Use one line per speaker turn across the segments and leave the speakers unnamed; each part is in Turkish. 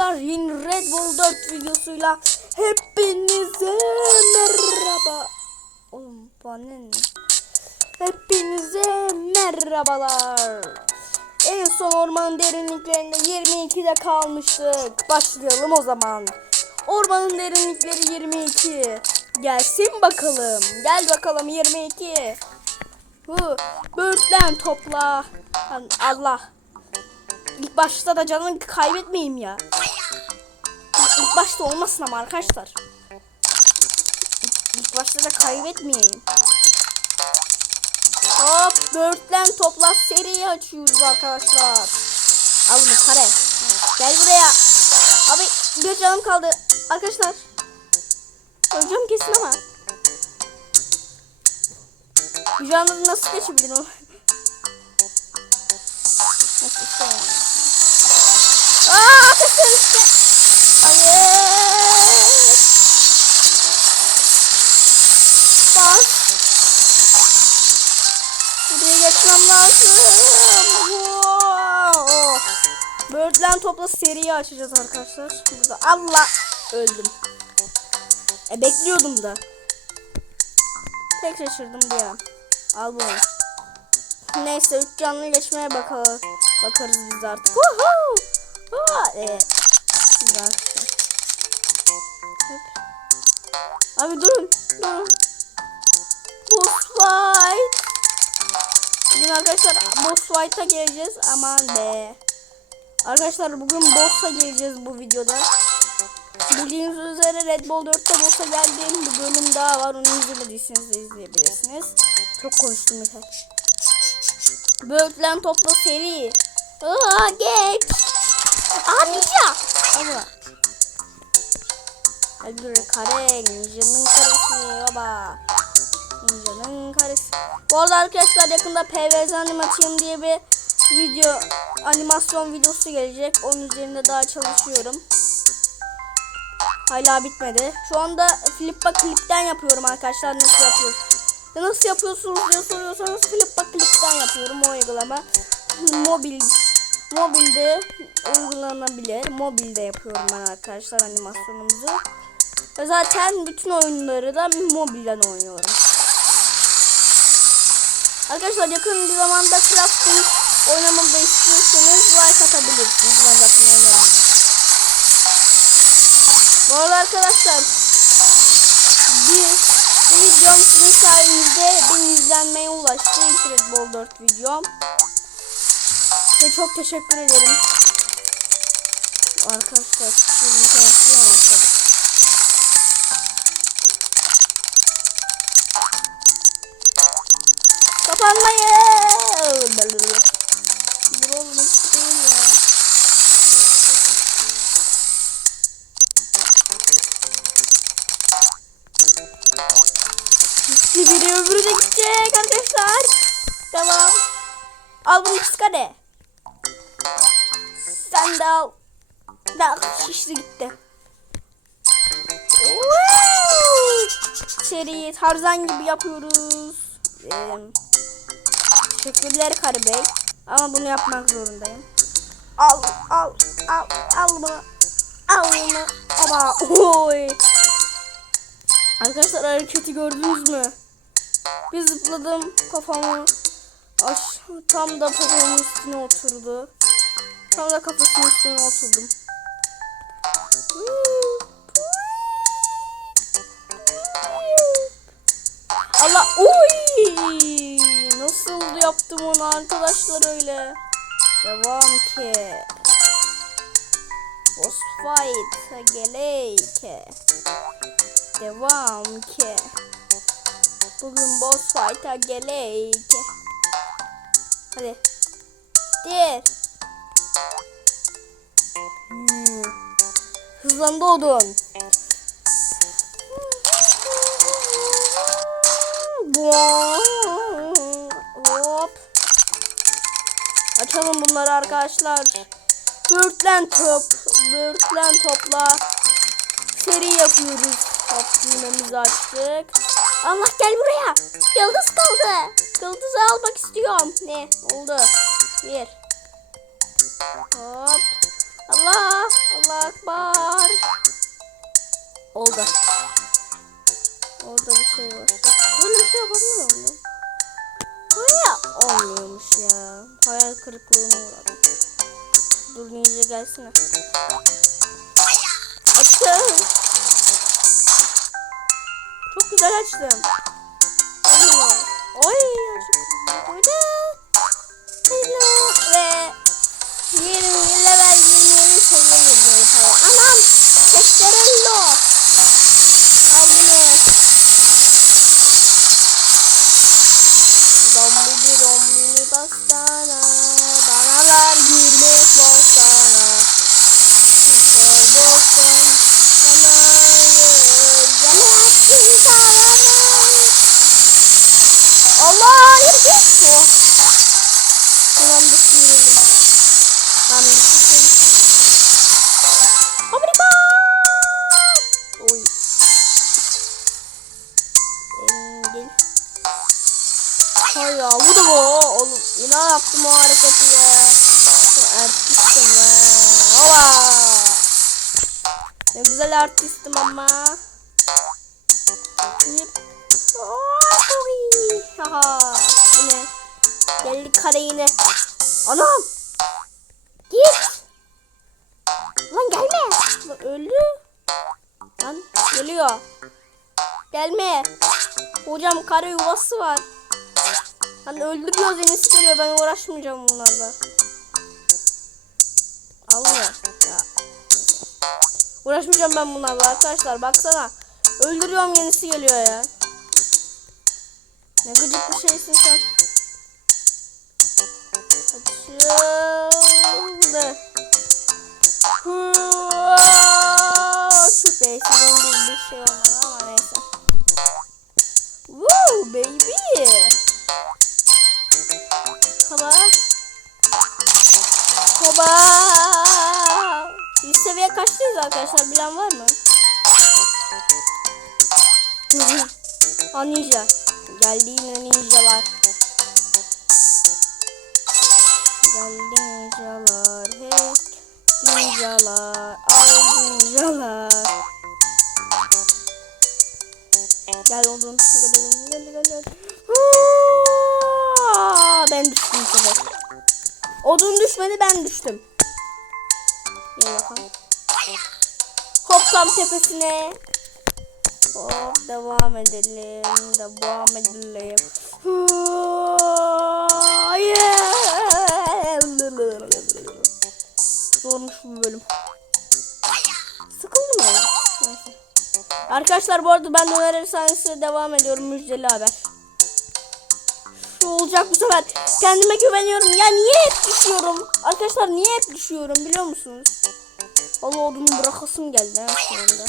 arkadaşlar yeni Red Bull 4 videosuyla hepinize merhaba. Oğlum ne? Hepinize merhabalar. En son ormanın derinliklerinde 22'de kalmıştık. Başlayalım o zaman. Ormanın derinlikleri 22. Gelsin bakalım. Gel bakalım 22. Hı, böğürtlen topla. Allah. İlk başta da canını kaybetmeyeyim ya. İlk başta olmasın ama arkadaşlar. İlk- başta da kaybetmeyeyim. Hop böğürtlen topla seriyi açıyoruz arkadaşlar. Al bunu kare. Gel buraya. Abi bir canım kaldı. Arkadaşlar. Öleceğim kesin ama. Bir canlı nasıl geçebilirim? Wow. Böğürtlen topla seriyi açacağız arkadaşlar. Burada Allah öldüm. E bekliyordum da. Tek şaşırdım diyemem. Al bunu. Neyse üç canlı geçmeye bakalım. Bakarız biz artık. Woohoo! Aa, evet. Abi durun. Durun. Boss fight. Bugün arkadaşlar boss fight'a geleceğiz. Aman be. Arkadaşlar bugün boss'a geleceğiz bu videoda. Bildiğiniz üzere Red Bull 4'te boss'a geldiğim bir bölüm daha var. Onu izlemediyseniz de izleyebilirsiniz. Çok konuştum yeter. Böğürtlen topla seri. Aa geç. Aa ninja. Ama. Hadi kare. Ninja'nın karesi. Baba. Ninja'nın karesi. Bu arada arkadaşlar yakında PVZ animatayım diye bir video animasyon videosu gelecek. Onun üzerinde daha çalışıyorum. Hala bitmedi. Şu anda Flippa Clip'ten yapıyorum arkadaşlar. Nasıl yapıyoruz? Ya Nasıl yapıyorsunuz diye soruyorsanız Flippa Clip'ten yapıyorum o uygulama. Mobil mobilde uygulanabilir. Mobilde yapıyorum ben arkadaşlar animasyonumuzu. Zaten bütün oyunları da mobilden oynuyorum. Arkadaşlar yakın bir zamanda crafting oynamamı da istiyorsanız like atabilirsiniz. Ben zaten oynarım. Bu arada arkadaşlar bir, bir videom sizin sayenizde bin izlenmeye ulaştı. İlk Red Bull 4 videom. Ve çok teşekkür ederim. Arkadaşlar sizin konuşuyor başladık. Kapanmayın. Dur ya. Gitti biri öbürü de gidecek arkadaşlar. Tamam. Al bunu psikade. Sen de al. Da şişti gitti. Seri tarzan gibi yapıyoruz. Ee, teşekkürler Karı Bey. Ama bunu yapmak zorundayım. Al al al al bunu. Al bunu. Ama oy. Arkadaşlar hareketi gördünüz mü? Bir zıpladım kafamı aş tam da popomun üstüne oturdu. Tam da kafasının üstüne oturdum. Allah yaptım onu arkadaşlar öyle? Devam ki. Boss fight geleyke. Devam ki. Bugün boss fight'a geleyke. Hadi. Diğer. Hmm. Hızlandı odun. Hop. Açalım bunları arkadaşlar. Böğürtlen top. Böğürtlen topla. Seri yapıyoruz. Hop düğmemizi açtık. Allah gel buraya. Yıldız kaldı. Yıldızı almak istiyorum. Ne oldu? Bir. Hop. Allah. Allah. akbar. Oldu. Orada bir şey var. Böyle bir şey yapabiliyor muyum? Hayır. Olmuyormuş ya. Hayal kırıklığına uğradım. Dur ninja gelsene. Açtım. Çok güzel açtım. Oy. Burada. Hello. Ve 20 level 27 seviye geliyor para. Anam. Testerello. Al bunu. Dombili dombili bastana. Danalar Hay ya bu da bu. Oğlum yine yaptım o hareketi ya. Artistim ha. Hova. Ne güzel artistim ama. Oy. Haha. Bu ne? Geldi kare yine. Anam. Git. Lan gelme. Lan öldü. Lan geliyor. Gelme. Hocam kare yuvası var. Lan öldürüyor Enes geliyor. Ben uğraşmayacağım bunlarla. Allah ya. Uğraşmayacağım ben bunlarla arkadaşlar. Baksana. Öldürüyorum yenisi geliyor ya. Ne gıcık bir şeysin sen. Açıldı. Şu beysinden bir şey olmadı ama neyse. Woo baby. Hoba. Hoba. Yüz seviye kaçtayız arkadaşlar bilen var mı? Aa ninja. Geldi yine ninjalar. Geldi ninjalar. Hey. Ninjalar. Al ninjalar. Gel oğlum. Gel. Gel gel gel. Aa, Ben düştüm sefer. Odun düşmedi ben düştüm. Gel bakalım. Hop tepesine. Hop devam edelim. Devam edelim. Zormuş bu bölüm. Sıkıldım ya. Arkadaşlar bu arada ben Döner Efsanesi'ne devam ediyorum. Müjdeli haber. Şu olacak bu sefer. Kendime güveniyorum. Ya niye hep düşüyorum? Arkadaşlar niye hep düşüyorum biliyor musunuz? Allah odunu bırakasım geldi ha şu anda.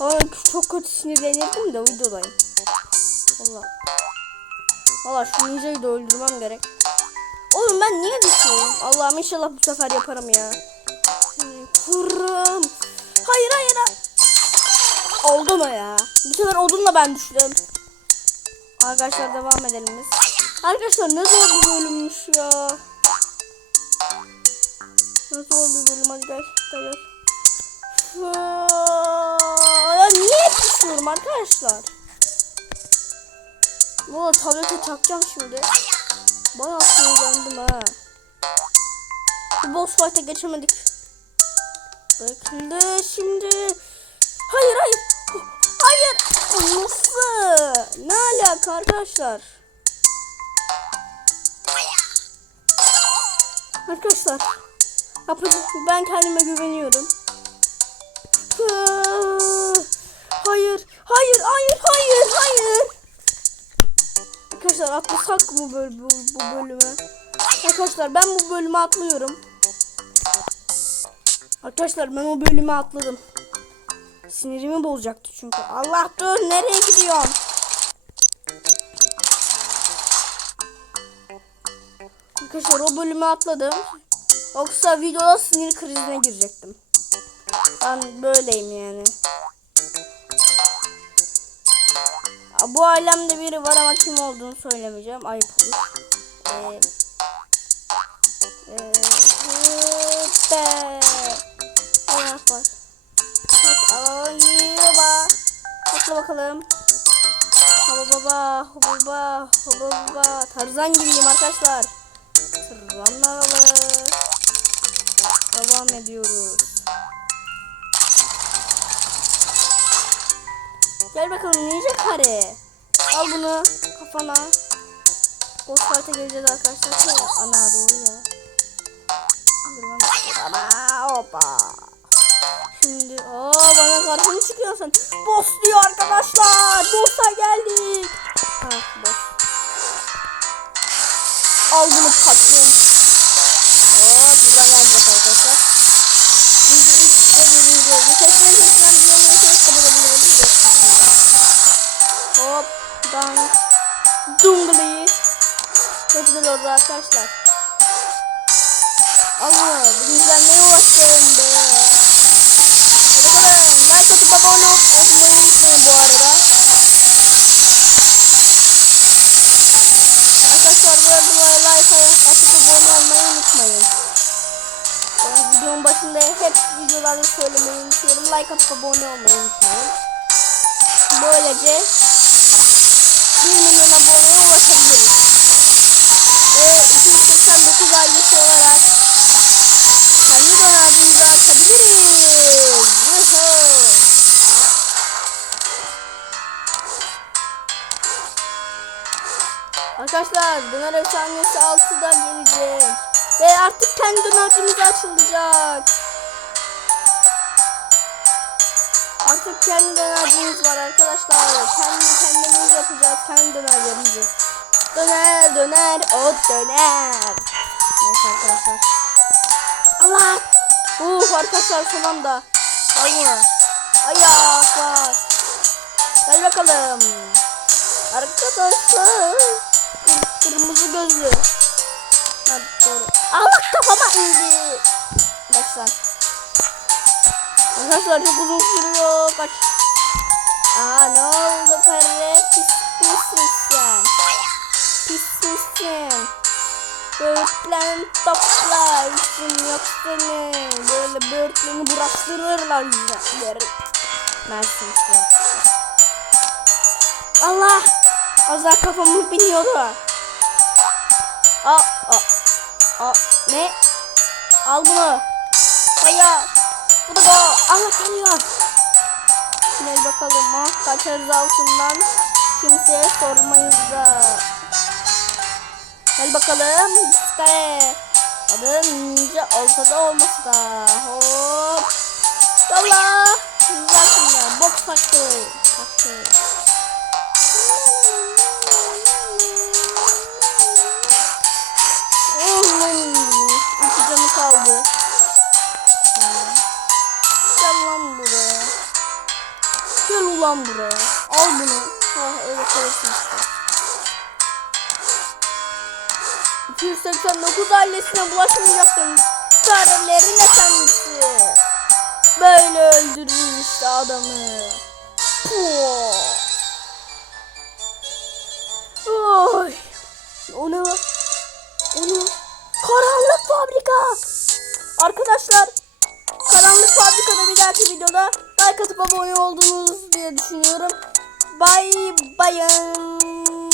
Ama çok kötü sinirlenirdim de videodayım. Valla. Valla şu ninjayı da öldürmem gerek. Oğlum ben niye düşüyorum? Allah'ım inşallah bu sefer yaparım ya. Kurum. Hayır hayır. hayır. Oldu mu ya? Bu sefer odunla ben düştüm. Arkadaşlar devam edelim biz. Arkadaşlar ne zor bir bölümmüş ya. Ne zor bir bölüm. Aa, Ya niye düşüyorum arkadaşlar? Valla tablete takacağım şimdi. Bana sinirlendim ha. Bu boss fight'a geçemedik. Bekle şimdi. Hayır hayır. Hayır. Nasıl? Ne alaka arkadaşlar? Arkadaşlar. Ben kendime güveniyorum. Hayır. Hayır. Hayır. Hayır. Hayır. Arkadaşlar atlasak mı böyle bu, bu bölümü? Arkadaşlar ben bu bölümü atlıyorum. Arkadaşlar ben o bölümü atladım. Sinirimi bozacaktı çünkü. Allah dur nereye gidiyorsun? Arkadaşlar o bölümü atladım. Yoksa videoda sinir krizine girecektim. Ben böyleyim yani. Ya, bu ailemde biri var ama kim olduğunu söylemeyeceğim. Ayıp olur. Ee, e, hüppe. Bakalım. Hoba baba, hoba baba, hoba baba. Tarzan gibiyim arkadaşlar. Tırmanmalı. Devam ediyoruz. Gel bakalım ninja kare. Al bunu kafana. Boss fight'a geleceğiz arkadaşlar. Şöyle ana doğru ya. Ama hoppa. Şimdi aa bana karşına çıkıyorsun. Boss diyor arkadaşlar. Boss'a geldik. Ha boss. Al bunu patron. Hop buradan geleceğiz arkadaşlar. Şimdi ilk de birinci oldu. Seçmeyi seçmem diyemiyorsanız kabul edebilirsiniz. Hop. Dan. Dungli. Çok güzel oldu arkadaşlar. Allah bizden ne uğraştın be. Hadi bakalım. Like atıp abone ol- başında hep videolarda söylemeyi unutuyorum. Like atıp abone olmayı unutmayın. Böylece 1 milyon aboneye ulaşabiliriz. Ve 289 ailesi olarak kendi dönerdiğimizi açabiliriz. Yuhu. Arkadaşlar döner efsanesi 6'da gelecek. Ve artık kendi dönercimiz açılacak. Artık kendi dönercimiz var arkadaşlar. Kendi kendimiz yapacağız kendi dönerlerimizi. Döner döner o döner. Neyse arkadaşlar. Allah. Uh arkadaşlar son anda. Ay mı? Ayak var. Gel bakalım. Arkadaşlar. Kır- kırmızı gözlü. Allah kafama indi. Başlan. Arkadaşlar çok uzun sürüyor. Kaç. Aa ne oldu kare? Pis misin sen? Pis misin? Böğürtlen toplar. İşin yok senin. Böyle böğürtleni bıraktırırlar yüzleri. Mersin işte. Allah! Az daha kafamı biniyordu. Aa, aa, aa, ne? Al bunu. Hayır. Bu da go. Allah geliyor. Gel bakalım ha. Kaçarız altından. Kimseye sormayız da. Gel bakalım. Kare. Adı ninja olsa da olmasa da. Hop. Yallah. Güzel şimdi. Box taktı. Taktı. Ulan buraya. Al bunu. Ha öyle koyarsın işte. 289 ailesine bulaşmayacaktın. Karelerin efendisi. Böyle öldürür işte adamı. Puh. Oy. O ne lan? O ne? Karanlık fabrika. Arkadaşlar Karanlık Fabrika'da bir dahaki videoda like atıp abone oldunuz diye düşünüyorum. Bye bye.